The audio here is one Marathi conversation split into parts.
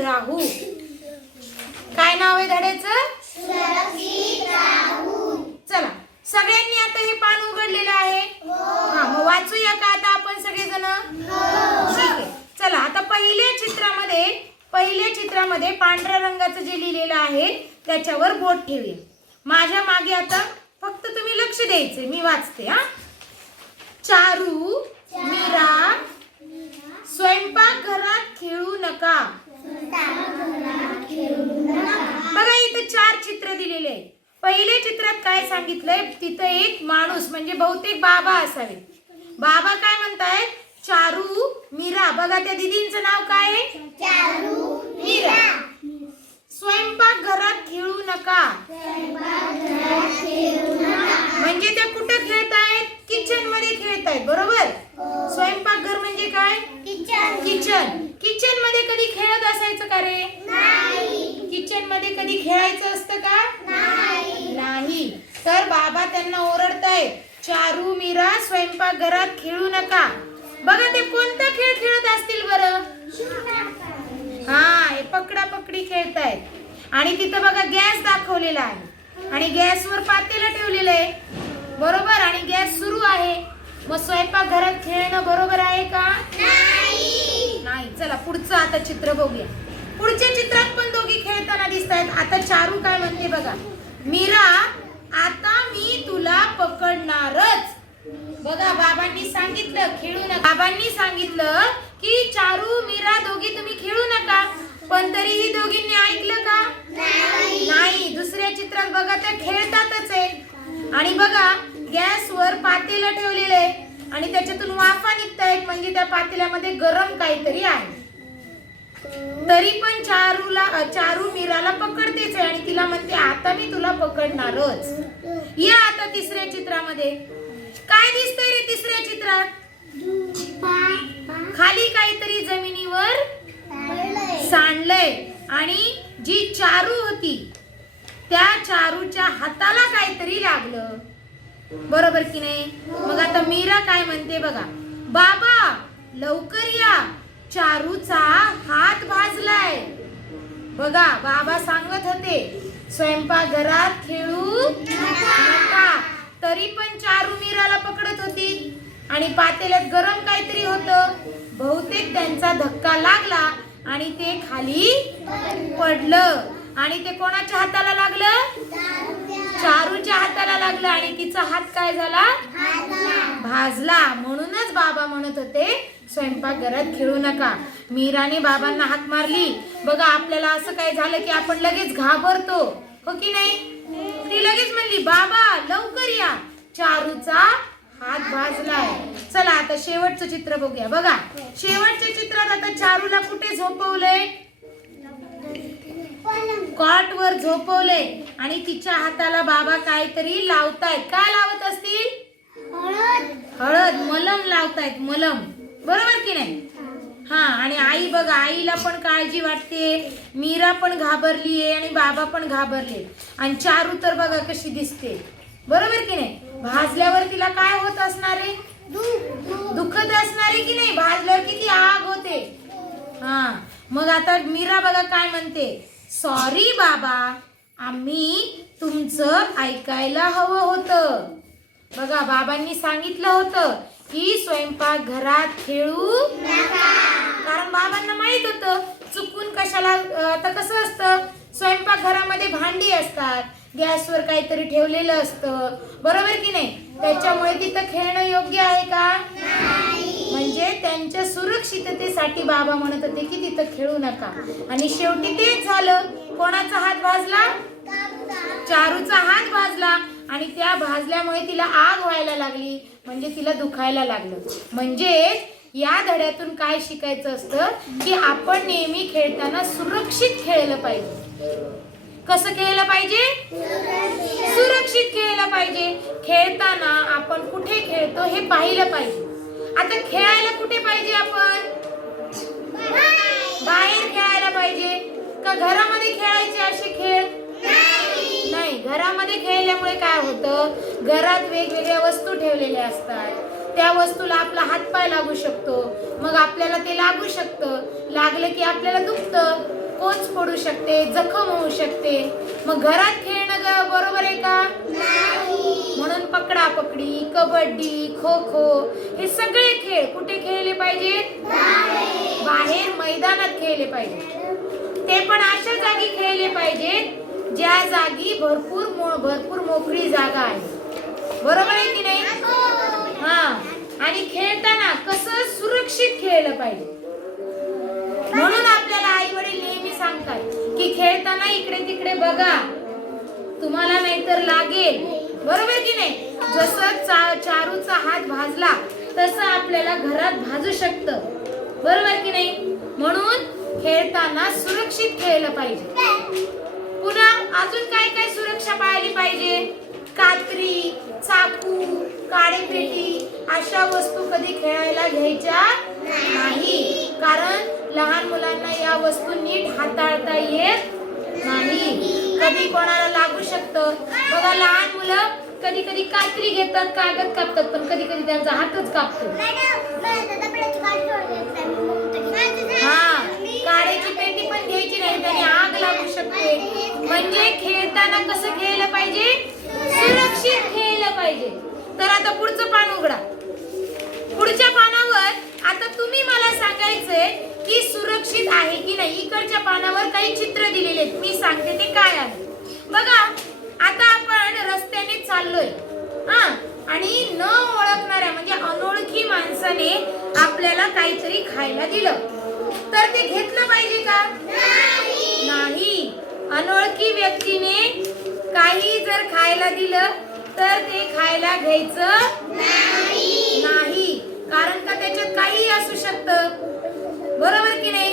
राहू. काय नाव आहे धड्याचं? सुरक्षित राहू. चला सगळ्यांनी आता हे पान उघडलेलं आहे. हा मग वाचूया का आता आपण सगळेजण? ठीक आहे. चला आता पहिल्या चित्रामध्ये पांढऱ्या रंगाचं जे लिहिलेलं आहे त्याच्यावर बोट ठेवूया. माझ्या मागे आता फक्त तुम्ही लक्ष द्यायचे. मी वाचते. हा. चारू मीरा स्वयंपाक घरात खेळू नका. बघा इथे 4 चित्र दिलेले आहेत. पहिल्या चित्रात काय सांगितलंय? तिथं एक माणूस म्हणजे बहुतेक बाबा असावे. बाबा काय म्हणतायत? चारू मीरा. बघा त्या दीदींचं नाव काय आहे? चारू मीरा. स्वयंपाक घरात खेळू नका. म्हणजे ते कुठं खेळतायत? किचन मध्ये खेळतायत. बरोबर. स्वयंपाकघर म्हणजे काय? किचन. किचन मध्ये कधी खेळत असायचं का रे? किचन मध्ये कधी खेळायचं असतं का? नाही. तर बाबा त्यांना ओरडतायत, चारू मीरा स्वयंपाकघरात खेळू नका. बघा ते कोणता खेळ खेळत असतील बरं? हा हे पकडा पकडी खेळतायत. आणि तिथं बघा गॅस दाखवलेला आहे आणि गॅसवर पातेलं ठेवलेलं आहे. बरोबर. आणि गॅस सुरू आहे. मग स्वयंपाकघरात खेळणं बरोबर आहे का? नाही. चला पुढचं आता चित्र बघूया. पुढच्या चित्रात पण दोघी खेळताना दिसतायत. आता चारू काय म्हणते बघा, मीरा आता मी तुला पकडणारच. बघा बाबांनी सांगितलं खेळू नका. बाबांनी सांगितलं की चारू मीरा दोघी तुम्ही खेळू नका, पण तरीही दोघींनी ऐकलं का? नाही. दुसऱ्या चित्रात बघा त्या खेळतातच आहे. आणि बघा गॅसवर पातेलं ठेवलेलं आहे आणि त्याच्यातून वाफा निघतायत म्हणजे त्या पातेल्यामध्ये गरम काहीतरी आहे. तरी पण चारू मीराला पकडतेच आहे आणि तिला म्हणते आता मी तुला पकडणारच. या आता तिसऱ्या चित्रामध्ये काय दिसतंय रे? तिसऱ्या चित्रात खाली काहीतरी जमिनीवर सांडलंय आणि जी चारू होती त्या चारूच्या हाताला काहीतरी लागलं. बरोबर की नाही? मग आता मीरा काय म्हणते बघा, बाबा लवकर या, चारूचा हात भाजलाय. बघा बाबा सांगत होते स्वयंपाकघरात खेळू नका, तरी पण चारू मीराला पकडत होती आणि पातेल्यात गरम काहीतरी होतं. बहुतेक त्यांचा धक्का लागला आणि ते खाली पडलं. आणि ते कोणाच्या हाताला लागलं? चारूच्या हाताला लागलं आणि तिचा हात काय झाला? भाजला. म्हणूनच बाबा म्हणत होते स्वयंपाकघरात खेळू नका. मीराने बाबांना हाक मारली. बघा आपल्याला असं काय झालं की आपण लगेच घाबरतो, हो की नाही? ती लगेच म्हणली बाबा लवकर या, चारूचा हात भाजलाय. चला आता शेवटचं चित्र बघूया. बघा शेवटच्या चित्रात आता चारूला कुठे झोपवलंय? कॉट वर झोपवले आणि तिच्या हाताला बाबा काहीतरी लावतायत. काय लावत असतील? हळद. मलम लावतायत. मलम. बरोबर की नाही? हा. आणि आई बघा आईला पण काळजी वाटते. मीरा पण घाबरलीये आणि बाबा पण घाबरले. आणि चारू तर बघा कशी दिसते. बरोबर की नाही? भाजल्यावर तिला काय होत असणारे? दुखत असणारे की नाही? भाजल्यावर किती आग होते. हा. मग आता मीरा बघा काय म्हणते, सॉरी बाबा, आम्ही तुमचं ऐकायला हवं होतं. बघा बाबांनी सांगितलं होतं की स्वयंपाकघरात खेळू नका. कारण बाबांना माहित होतं चुकून कशाला. आता कसं असतं स्वयंपाकघरामध्ये भांडी असतात, गॅसवर काहीतरी ठेवलेलं असतं. बरोबर की नाही? त्याच्यामुळे तिथं खेळणं योग्य आहे का? म्हणजे त्यांच्या सुरक्षिततेसाठी बाबा म्हणत होते की तिथं खेळू नका. आणि शेवटी तेच झालं. कोणाचा हात भाजला? चारूचा हात भाजला. आणि त्या भाजल्यामुळे तिला आग व्हायला लागली म्हणजे तिला दुखायला लागलं. म्हणजे या धड्यातून काय शिकायचं असतं की आपण नेहमी खेळताना सुरक्षित खेळलं पाहिजे. कसं खेळलं पाहिजे? सुरक्षित खेळलं पाहिजे. खेळताना आपण कुठे खेळतो हे पाहिलं पाहिजे. आता खेळायला कुठे पाहिजे? आपण बाहेर खेळायला पाहिजे का घरामध्ये खेळायचे असे खेळ? नाही. घरामध्ये खेळल्यामुळे काय होतं, घरात वेगवेगळ्या वस्तू ठेवलेल्या असतात, त्या वस्तूला आपला हातपाय लागू शकतो, मग आपल्याला ते लागू शकतं, लागलं की आपल्याला दुखतं, कोच पडू शकते, जखम होऊ शकते. मग घरात खेळणं बरोबर आहे का? म्हणून पकडापकडी, कबड्डी, खो खो हे सगळे खेळ कुठे खेळले पाहिजेत? बाहेर मैदानात खेळले पाहिजे. ते पण अशा जागी खेळले पाहिजेत ज्या जागी भरपूर मोकळी जागा आहे. बरोबर आहे की नाही? हा. आणि खेळताना कसं सुरक्षित खेळलं पाहिजे. म्हणून आपल्याला आई वडील नेहमी सांगतात की खेळताना इकडे तिकडे बघा, तुम्हाला नाहीतर लागेल. बरोबर की नाही? जसं चारूचा हात भाजला तसं आपल्याला घरात भाजू शकतं. बरोबर की नाही? म्हणून खेळताना सुरक्षित खेळलं पाहिजे. पुन्हा अजून काय काय सुरक्षा पाळली पाहिजे? कात्री, चाकू, काडेपेटी अशा वस्तू कधी खेळायला घ्यायच्या नाही, कारण लहान मुलांना या वस्तू नीट हाताळता येत नाही. कधी कोणाला लागू शकतं. बघा, लहान मुलं कधी कधी कात्री घेतात, कागद कापतात, पण कधी कधी त्यांचा हातच कापतो. हा, काड्याची पेटी पण घ्यायची नाही, त्याने आग लागू शकते. म्हणजे खेळताना कसं खेळलं पाहिजे? सुरक्षित खेळलं पाहिजे. तर आता पुढचं पान उघडा. पुढच्या पानावर आता तुम्ही मला सांगायचंय की सुरक्षित आहे की नाही. इकडच्या पानावर काही चित्र दिलेले आहेत, मी सांगते ते काय आहे. बघा, आता आपण रस्त्याने चाललोय हा, आणि न ओळखणाऱ्या म्हणजे अनोळखी माणसाने आपल्याला काहीतरी खायला दिलं, तर ते घेतलं पाहिजे का? नाही. अनोळखी व्यक्तीने काही जर खायला दिलं तर ते खायला घ्यायचं नाही, कारण का त्याच्यात काही असू शकतं. बरोबर की नाही?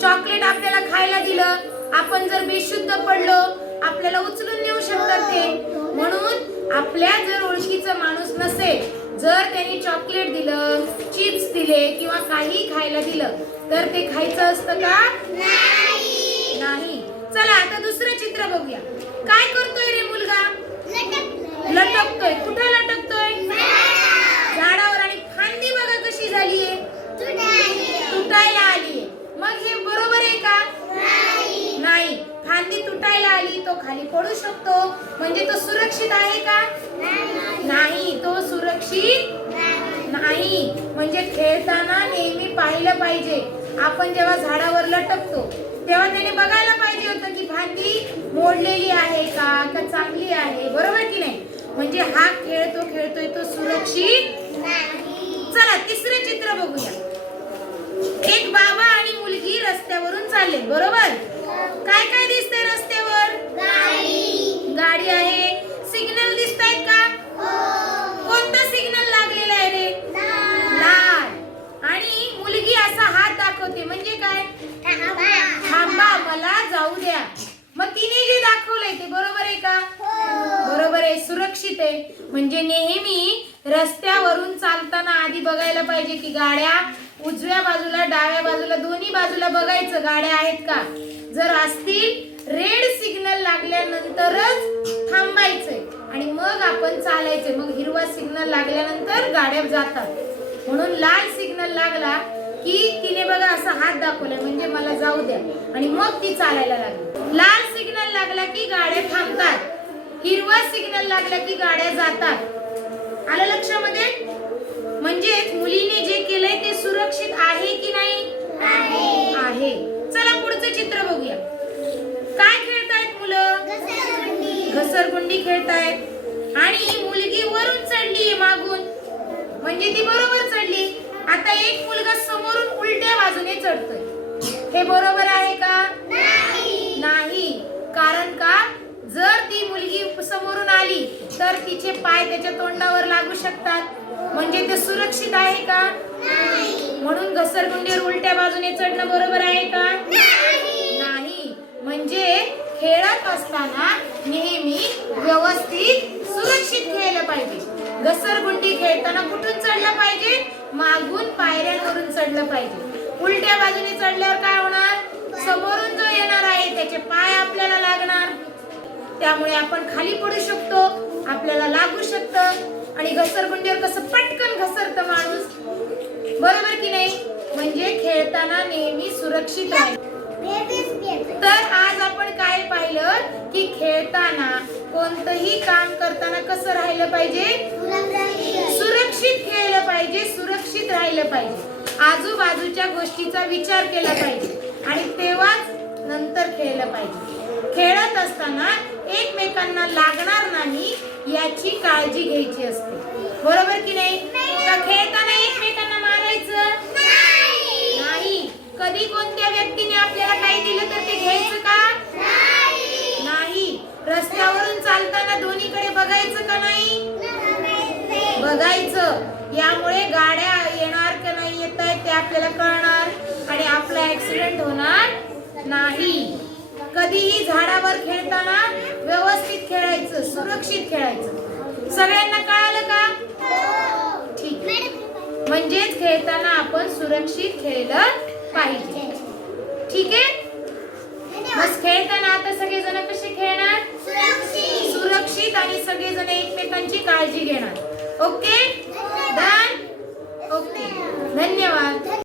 चॉकलेट आपल्याला खायला दिलं, आपण जर बेशुद्ध पडलो आपल्याला उचलून नेऊ शकतात ते. म्हणून आपल्या जर ओळखीचा माणूस नसेल, जर त्यांनी चॉकलेट दिलं, चिप्स दिले किंवा काही खायला दिलं तर ते खायचं असतं का? नाही. चला आता दुसरं चित्र बघूया. काय करतोय रे मुलगा? लटकतोय. कुठे लटकतोय? झाडावर. आणि फांदी बघा कशी झालीये, तुटायला आलीये. मग हे बरोबर आहे का? नाही. फांदी तुटायला आली, तो खाली पडू शकतो, म्हणजे तो सुरक्षित आहे का? नाही, तो सुरक्षित नाही. म्हणजे खेळताना नेहमी पाहिलं पाहिजे. आपण जेव्हा झाडावर लटकतो तेव्हा त्याने बघायला पाहिजे होतं की फांदी मोडलेली आहे का चांगली आहे. बरोबर की नाही? म्हणजे हा खेळतोय तो सुरक्षित. चला तिसरं चित्र बघूया. एक बाबा आणि मुलगी रस्त्यावरून चालले. बरोबर? काय काय दिसतंय रस्त्यावर? गाडी आहे. सिग्नल दिसतायत का? कोणता सिग्नल लागलेला आहे रे? लाल. आणि मुलगी असा हात दाखवते, म्हणजे काय? थांबा, मला जाऊ द्या. मग तिने जे दाखवलंय ते बरोबर आहे का? बरोबर आहे, सुरक्षित आहे. म्हणजे नेहमी रस्त्यावरून चालताना आधी बघायला पाहिजे की गाड्या उजव्या बाजूला डाव्या बाजूला दोन्ही बाजूला बघायचं गाड्या आहेत का. जर असतील रेड सिग्नल लागल्यानंतरच थांबायचंय आणि मग आपण चालायचंय. मग हिरवा सिग्नल लागल्यानंतर गाड्या जातात. म्हणून लाल सिग्नल लागला की तिने बघा असा हात दाखवलाय, म्हणजे मला जाऊ द्या, आणि मग ती चालायला लागली. लाल सिग्नल लागला की गाड्या थांबतात, हिरवा सिग्नल लागला की गाड्या जातात. आलं लक्षामध्ये? म्हणजे मुलीने जे केलंय ते सुरक्षित आहे की नाही? आहे. चला पुढचं चित्र बघूया. काय खेळतायत मुलं? घसरगुंडी खेळतायत. आणि मुलगी वरून चढलीये मागून, म्हणजे ती बरोबर चढली. आता एक मुलगा समोरून उलट्या बाजूने चढतोय. हे बरोबर आहे का? नाही. कारण का? जर ती मुलगी समोरून आली तर तिचे पाय त्याच्या तोंडावर लागू शकतात, म्हणजे ते सुरक्षित आहे का? म्हणून घसरगुंडीवर उलट्या बाजूने चढणं बरोबर आहे का? नाही. म्हणजे खेळत असताना नेहमी व्यवस्थित सुरक्षित खेळलं पाहिजे. घसरगुंडी खेळताना कुठून चढलं पाहिजे? मागून पायऱ्यांवरून चढलं पाहिजे. उलट्या बाजूने चढल्यावर काय होणार? समोरून जो येणार आहे त्याचे पाय आपल्याला लागणार, त्यामुळे आपण खाली पडू शकतो, आपल्याला लागू शकतं. आणि घसरगुंडीवर कसं पटकन घसरतं माणूस, बरोबर की नाही? म्हणजे खेळताना नेहमी सुरक्षित राहायचं. तर आज आपण काय पाहिलं की खेळताना कोणतंही काम करताना कसं राहिलं पाहिजे? सुरक्षित खेळलं पाहिजे, सुरक्षित राहिलं पाहिजे. आजूबाजूच्या गोष्टीचा विचार केला पाहिजे आणि तेव्हाच नंतर खेळलं पाहिजे. खेळत असताना एकमेकांना लागणार नाही याची काळजी घ्यायची असते, बरोबर की नाही? का खेळताना एकमेकांना मारायचं नाही. कधी कोणत्या व्यक्तीने आपल्याला काही दिलं तर ते घ्यायचं का? नाही. रस्त्यावरून चालताना दोन्हीकडे बघायचं का नाही? बघायचं. यामुळे गाड्या येणार का नाही येत आहेत ते आपल्याला कळणार आणि आपला ऍक्सिडेंट होणार नाही. कधीही झाडावर खेळताना व्यवस्थित खेळायचं, सुरक्षित खेळायचं. सगळ्यांना कळालं का? ठीक आहे. म्हणजेच खेळताना आपण सुरक्षित खेळलं पाहिजे. ठीक आहे. बस खेळताना आता सगळेजण कसे खेळणार? सुरक्षित आणि सगळेजण एकमेकांची काळजी घेणार. ओके.